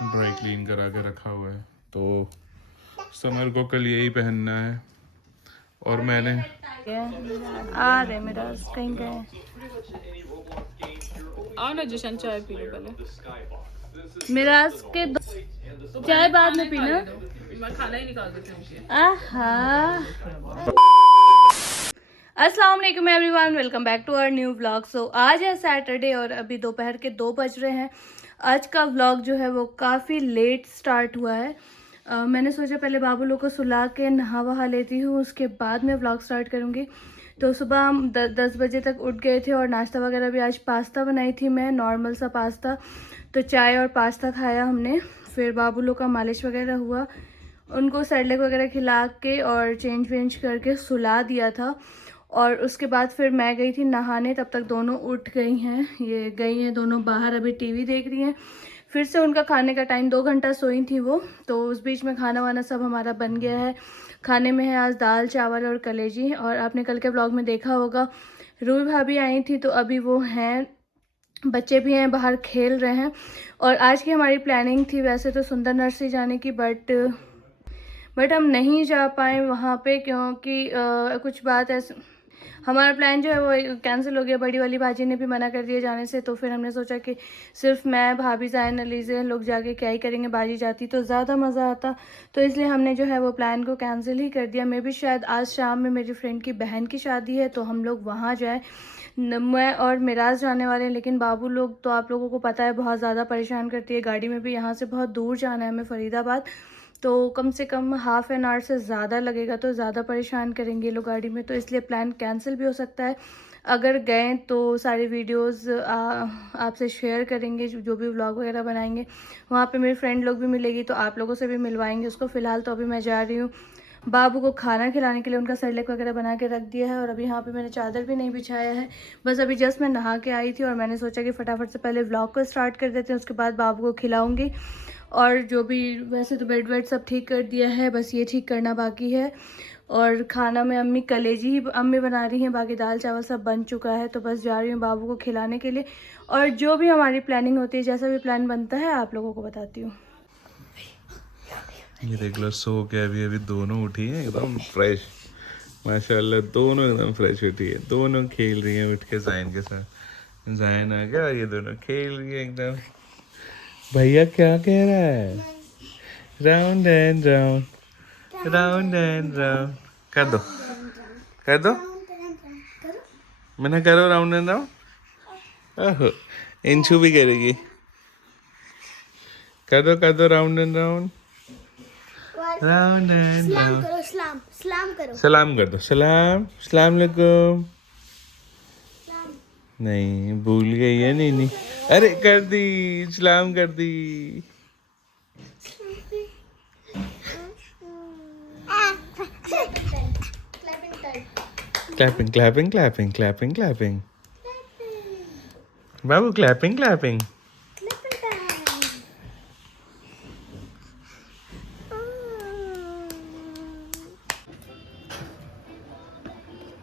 Dry clean करा के रखा हुआ है। तो समर को कल यही पहनना है। और मैंने आ रहे मेरा कहीं गए। आओ ना जशन, चाय पी लो पहले। मेरा के चाय बाद में पीना। मैं खाना ही निकाल देती हूँ। आहा। अस्सलाम वालेकुम everyone, welcome back to our new vlog. So आज है सैटरडे और अभी दोपहर के 2 बज रहे हैं। आज का व्लॉग जो है वो काफ़ी लेट स्टार्ट हुआ है। मैंने सोचा पहले बाबू लोग को सुला के नहा वहा लेती हूँ, उसके बाद मैं व्लॉग स्टार्ट करूँगी। तो सुबह हम 10 बजे तक उठ गए थे और नाश्ता वगैरह भी, आज पास्ता बनाई थी मैं, नॉर्मल सा पास्ता। तो चाय और पास्ता खाया हमने। फिर बाबू लोग का मालिश वगैरह हुआ, उनको सैरलेक वगैरह खिला के और चेंज वेंज करके सुला दिया था। और उसके बाद फिर मैं गई थी नहाने, तब तक दोनों उठ गई हैं। ये गई हैं दोनों बाहर, अभी टीवी देख रही हैं। फिर से उनका खाने का टाइम, 2 घंटा सोई थी वो। तो उस बीच में खाना वाना सब हमारा बन गया है। खाने में है आज दाल चावल और कलेजी। और आपने कल के व्लॉग में देखा होगा रूही भाभी आई थी, तो अभी वो हैं, बच्चे भी हैं बाहर खेल रहे हैं। और आज की हमारी प्लानिंग थी वैसे तो सुंदर नर्सरी जाने की, बट हम नहीं जा पाए वहाँ पे क्योंकि कुछ बात ऐसे, हमारा प्लान जो है वो कैंसिल हो गया। बड़ी वाली भाजी ने भी मना कर दिया जाने से। तो फिर हमने सोचा कि सिर्फ मैं, भाभी, ज़ायन, अलीज़े लोग जाके क्या ही करेंगे, बाजी जाती तो ज़्यादा मज़ा आता। तो इसलिए हमने जो है वो प्लान को कैंसिल ही कर दिया। मैं भी शायद आज शाम में मेरी फ्रेंड की बहन की शादी है तो हम लोग वहाँ जाएँ। मैं और मिराज जाने वाले हैं, लेकिन बाबू लोग तो आप लोगों को पता है बहुत ज़्यादा परेशान करती है। गाड़ी में भी यहाँ से बहुत दूर जाना है हमें, फरीदाबाद। तो कम से कम हाफ़ एन आवर से ज़्यादा लगेगा, तो ज़्यादा परेशान करेंगे लोग गाड़ी में। तो इसलिए प्लान कैंसिल भी हो सकता है। अगर गए तो सारी वीडियोस आपसे शेयर करेंगे, जो भी व्लॉग वगैरह बनाएंगे। वहाँ पे मेरी फ्रेंड लोग भी मिलेगी तो आप लोगों से भी मिलवाएंगे उसको। फ़िलहाल तो अभी मैं जा रही हूँ बाबू को खाना खिलाने के लिए। उनका सैरलेक वगैरह बना के रख दिया है और अभी यहाँ पे मैंने चादर भी नहीं बिछाया है। बस अभी जस्ट मैं नहा के आई थी और मैंने सोचा कि फटाफट से पहले व्लॉग को स्टार्ट कर देते हैं, उसके बाद बाबू को खिलाऊँगी। और जो भी, वैसे तो बेड वेड सब ठीक कर दिया है, बस ये ठीक करना बाकी है। और खाना में अम्मी कलेजी ही अम्मी बना रही हैं, बाकी दाल चावल सब बन चुका है। तो बस जा रही हूँ बाबू को खिलाने के लिए। और जो भी हमारी प्लानिंग होती है, जैसा भी प्लान बनता है, आप लोगों को बताती हूँ। ये देख लो, सो के अभी अभी दोनों उठी हैं एकदम फ्रेश। माशाल्लाह दोनों एकदम फ्रेश उठी है। दोनों खेल रही हैं उठ के जायन के साथ। जायन आ गया, ये दोनों खेल रही है एकदम। भैया क्या कह रहा है? Round and round, round and round. कर दो, कर दो, मैंने करो राउंड एंड राउंड। ओहो, इंशु भी करेगी। कर दो round and round, round and round. सलाम करो। सलाम कर दो, सलाम, सलाम अलैकुम। नहीं, भूल गई है नीनी। अरे कर दी, सलाम कर दी। Clapping clapping clapping clapping clapping. बाबू क्लैपिंग क्लैपिंग।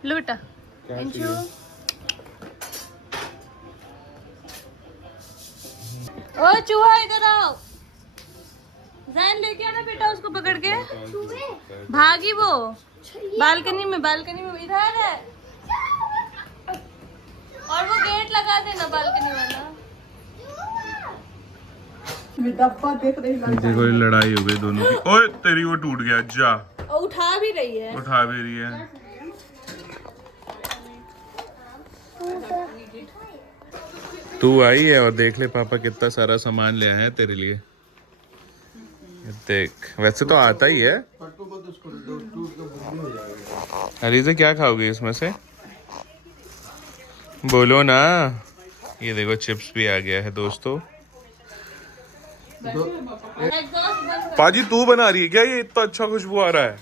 लो बेटा, इंशु। ओ चूहा इधर आओ, जैन लेके आना बेटा उसको पकड़ के। भागी वो बालकनी में इधर है। और वो गेट लगा देना बालकनी वाला। देखो ये लड़ाई हो गई दोनों की। ओए तेरी वो टूट गया जा। और उठा भी रही है, उठा भी रही है। तू आई है और देख ले पापा कितना सारा सामान ले आए हैं तेरे लिए। देख, वैसे तो आता ही है। अलीज़ा क्या खाओगे इसमें से? बोलो ना। ये देखो चिप्स भी आ गया है दोस्तों। पाजी तू बना रही है क्या? ये इतना अच्छा खुशबू आ रहा है।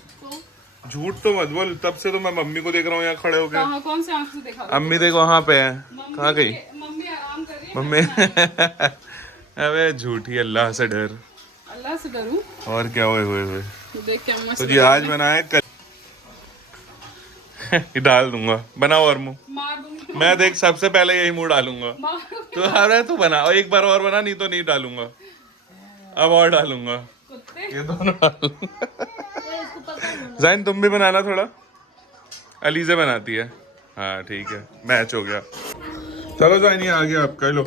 झूठ तो मत बोल, तब से तो मैं मम्मी को देख रहा हूँ यहाँ खड़े होके। कहाँ, कौन से आंख से देखा? अम्मी देखो वहाँ पे है। कहाँ गई मम्मी? आराम कर रही है। मम्मी? अबे झूठी, अल्लाह से डर। अल्लाह से डरूं? और क्या हुए देख के अम्मा तो से जी आज बनाए कल डाल दूंगा, बनाओ और मुंह। मार दूंगी। मैं देख सबसे पहले यही मुंह डालूंगा। मार तो अरे तू बना, और एक बार और बना, नहीं तो नहीं डालूंगा। अब और डालूंगा, ये दोनों डालूंगा। जैन तुम भी बनाना थोड़ा, अलीज़ा बनाती है। हाँ ठीक है, मैच हो गया। चलो जैन ये आ गया आपका, लो।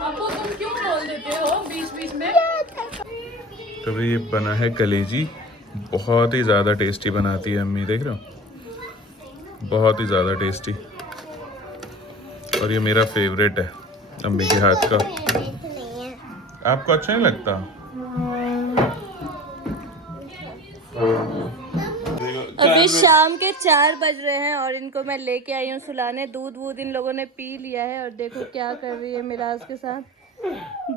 आपको तुम क्यों बोल देते हो बीच बीच में? तो भाई ये बना है कलेजी, बहुत ही ज़्यादा टेस्टी बनाती है अम्मी, देख रहे हो, बहुत ही ज़्यादा टेस्टी। और ये मेरा फेवरेट है अम्मी के हाथ का। आपको अच्छा नहीं लगता? अभी शाम के 4 बज रहे हैं और इनको मैं लेके आई हूँ सुलाने। दूध वूध इन लोगों ने पी लिया है और देखो क्या कर रही है मिराज के साथ।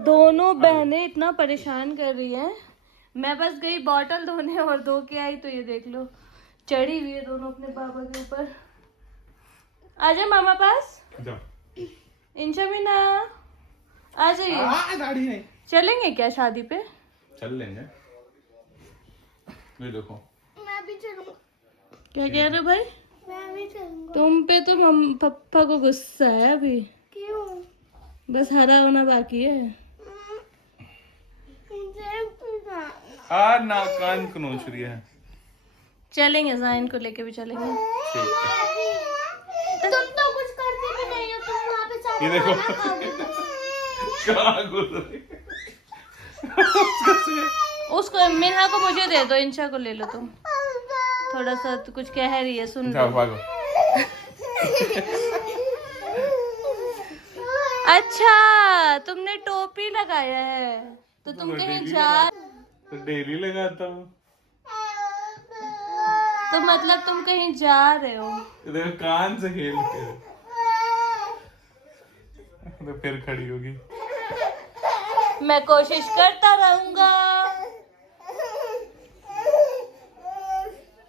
दोनों बहनें इतना परेशान कर रही हैं। मैं बस गई बॉटल धोने और धो के आई तो ये देख लो चढ़ी हुई है दोनों अपने पापा के ऊपर। आजा मामा पास, इंशा मीना आ जाइए। चलेंगे क्या शादी पे? चल लेंगे। ये देखो, मैं भी चलूंगा। क्या कह रहे हो भाई? मैं भी चलूंगा। तुम पे तो पप्पा को गुस्सा है अभी, क्यों? बस हरा होना बाकी है। मुझे ना कान को नोच रही है। चलेंगे, जाइन को लेके भी चलेंगे। ठीक है। तुम तो कुछ करते भी नहीं हो, तुम वहाँ पे सारा ये देखो खाना खाओगे बस। कहाँ घुस रही है? उसको मिन्हा को मुझे दे दो, इंशा को ले लो तुम। थोड़ा सा तो कुछ कह रही है, सुन लो। भागो। अच्छा तुमने टोपी लगाया है तो तुम कहीं जा, तो डेली लगाता हूँ। तो मतलब तुम कहीं जा रहे हो। देखो कान से खेल के, तो फिर खड़ी होगी। मैं कोशिश करता रहूंगा।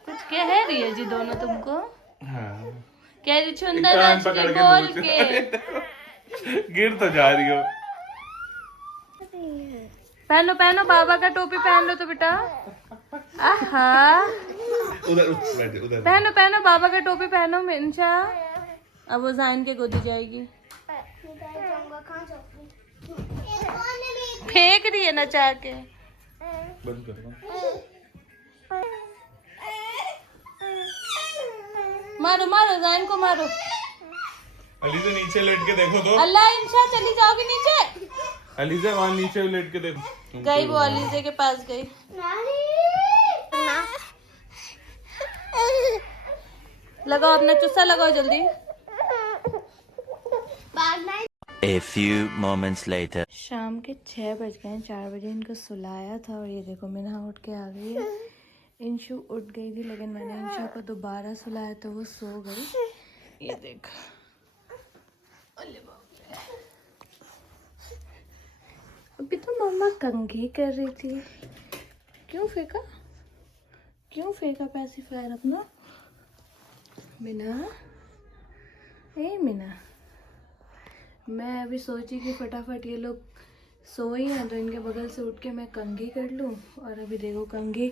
कुछ कह रही है जी दोनों तुमको? हाँ। कह रही छुंदर कान नाच पकड़ के के बोल नोच के। गिर तो जा रही हो। पहनो पहनो, बाबा का टोपी पहन लो तो बेटा। आहा, उधर उधर पहनो पहनो, बाबा का टोपी पहनो इंशा। अब वो जाइन के गोदी जाएगी। फेंक रही है नचा के। बंद करो। मारो मारो, जाइन को मारो। अलीजा नीचे लेट के देखो तो। अल्लाह, इंशा चली जाओगी नीचे। अलीजा वहाँ नीचे लेट के देखो। गई वो अलीजे के पास गई। लगाओ अपना चुस्सा लगाओ जल्दी। A few moments later. शाम के 6 बज गए हैं। 4 बजे इनको सुलाया था और ये देखो मिन्हा उठ के आ गई है। इंशु उठ गई थी लेकिन मैंने इंशु को दोबारा सुलाया तो वो सो गई। ये देख, अरे बाप रे। अभी तो मम्मा कंघी कर रही थी। क्यों फेंका, क्यों फेंका पैसिफायर अपना? मिना, ए मिना, मैं अभी सोची कि फटाफट ये लोग सोई हैं तो इनके बगल से उठ के मैं कंघी कर लूँ। और अभी देखो कंघी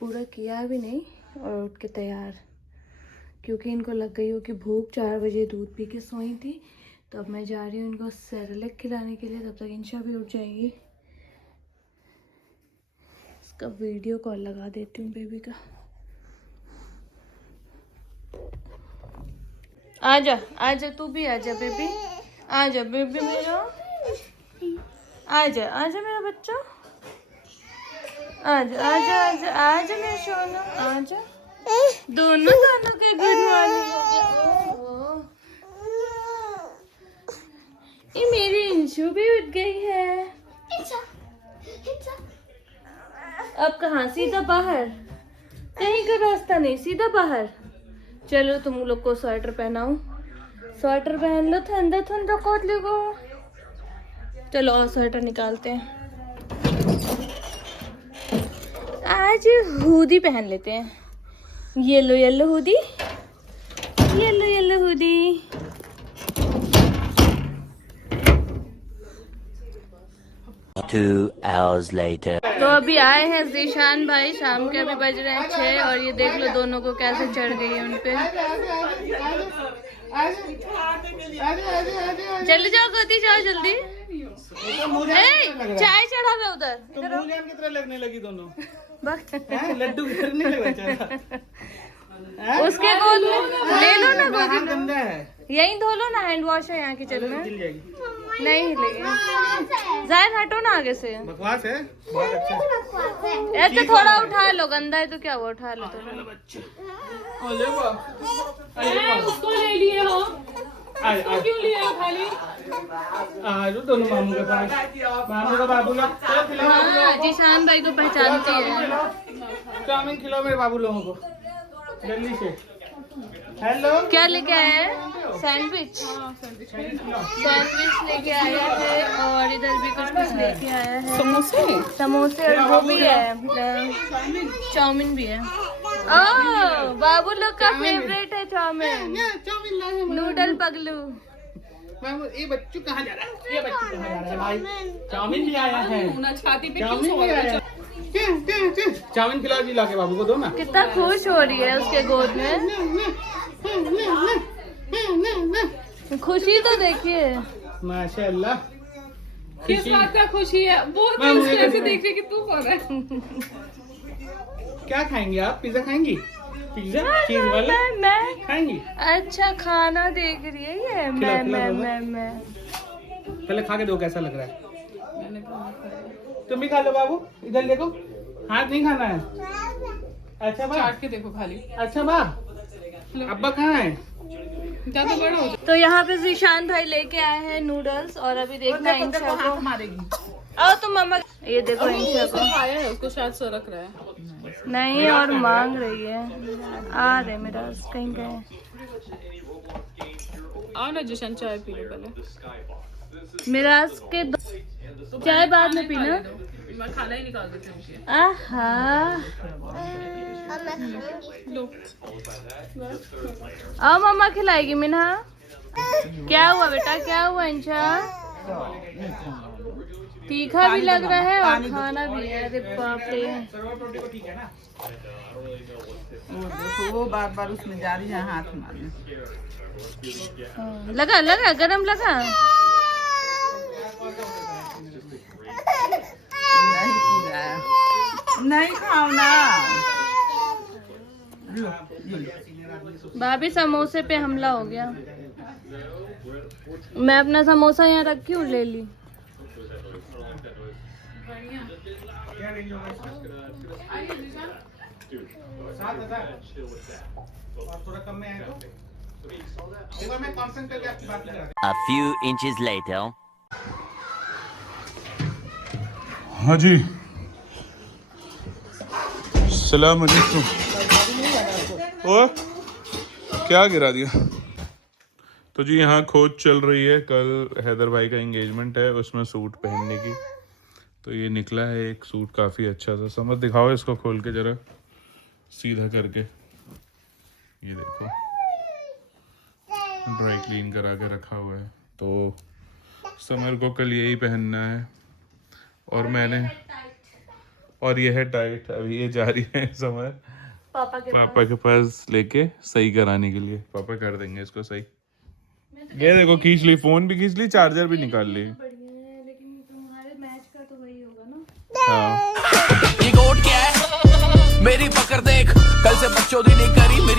पूरा किया भी नहीं और उठ के तैयार, क्योंकि इनको लग गई हो कि भूख। 4 बजे दूध पी के सोई थी तो अब मैं जा रही हूँ इनको सेरेलैक खिलाने के लिए। तब तक इंशा भी उठ जाएगी। इसका वीडियो कॉल लगा देती हूँ बेबी का। आजा आजा, तू भी आजा बेबी, आजा बेबी मेरा, आजा आजा मेरा बच्चा, आजा आजा आजा आजा मेरा सोना, आजा। दोनों दोनों के गुड मॉर्निंग हो गया। ओहो, ये मेरी इंशु भी उठ गई है। अब कहाँ? सीधा बाहर, कहीं का रास्ता नहीं, सीधा बाहर। चलो तुम लोग को स्वेटर पहनाऊं। स्वेटर पहन लो, ठंडा ठंडा कोट लगो। चलो और स्वेटर निकालते हैं। आज हुडी पहन लेते हैं, yellow yellow hoodie, yellow yellow hoodie. 2 hours later. तो अभी आए हैं जीशान भाई। शाम के अभी बज रहे हैं 6 और ये देख लो दोनों को कैसे चढ़ गई है उनपे। जल्दी जाओ गोदी जाओ जल्दी। चाय चढ़ा हुआ उधर। की तरह लगने लगी दोनों। लड्डू नहीं लगा उसके गोद में ले लो ना गोदी में। गंदा है। यहीं धो लो ना, हैंड वॉश है यहाँ किचन में। नहीं हिलेगी। जायद हटो ना आगे से। बकवास है, बहुत अच्छा। ऐसे थोड़ा उठा लो, गंदा है तो क्या हुआ, उठा लो थोड़ा। उसको ले लिए हो, उसको क्यों लिए हो खाली? दोनों मामू के पास, मामू का बाबू लोग। हाँ, जीशान भाई को पहचानती है। चाउमीन खिलाओ मेरे बाबू लोगों को जल्दी से। हेलो, क्या लेके आया है? सैंडविच। सैंडविच लेके आया है और इधर भी कुछ लेके आया है। समोसे और वो भी है, चाउमीन भी है। ओह, बाबू लोग का फेवरेट है चाउमीन। नूडल पगलू। ये बच्चू कहाँ जा रहा है? ये बच्चू कहाँ जा रहा है भाई? चाउमीन ले आया है। छाती पे क्यों चाउमीन सो ले रहा आया है? है। चाउमीन खिला जी, लाके बाबू को दो ना। कितना खुश हो रही है उसके गोद में। खुशी तो देखिए। माशाल्लाह। किस बात का खुशी है? वो तो मैं मुझे ऐसे देख रही कि तू कौन है? क्या खाएंगे आप? पिज्जा खाएंगी? पिज्जा चीज वाला मैं खाएंगी? अच्छा खाना देख रही है ये। मैं पहले खा के दो, कैसा लग रहा है? तुम भी खा लो बाबू, इधर देखो, हाथ नहीं खाना है। अच्छा बा, चाट के देखो खाली। अच्छा बा, अब्बा कहाँ है? क्या तो बड़ा हो जाए। तो यहाँ पे जीशान भाई लेके आए हैं नूडल्स और अभी देखना है इंशा को। मारेगी। आओ तुम मम्मा, ये देखो इंशा को। आया है, उसको शायद सरक रहा है। नहीं और मांग रही है। आ रहे मेरा कहीं गए। आओ ना जिशन, चाय पी लो पहले। मिराज के चाय बाद में पीना। मैं खाना ही निकाल देती हूँ। आहा, लो। आओ मम्मा खिलाएगी मिन्हा। क्या हुआ बेटा, क्या हुआ इंशा? तीखा भी लग रहा है और खाना भी है। अरे बाप रे। वो बार बार उसमें जा रही है हाथ मारने। लगा लगा गरम लगा। नहीं पी रहा है। नहीं खाओ ना। भाभी समोसे पे हमला हो गया। मैं अपना समोसा यहाँ रखी हूँ, ले ली। A few inches later. हाँ जी, सलाम अलैकुम। और क्या गिरा दिया? तो जी यहाँ खोज चल रही है। कल हैदर भाई का एंगेजमेंट है, उसमें सूट पहनने की। तो ये निकला है एक सूट काफ़ी अच्छा सा। समझ दिखाओ इसको खोल के ज़रा, सीधा करके। ये देखो, ड्राई क्लीन करा के रखा हुआ है। तो समर को कल यही पहनना है। और मैंने, और ये है टाइट। अभी ये जा रही है समर पापा के पास लेके सही कराने के लिए। पापा कर देंगे इसको सही। ये देखो, खींच ली, फोन भी खींच ली, चार्जर भी निकाल ली। लेकिन तुम्हारे मैच का तो वही होगा ना। हाँ, ये गोट क्या है? मेरी पकड़ देख, कल से बकचोदी नहीं करी मेरी।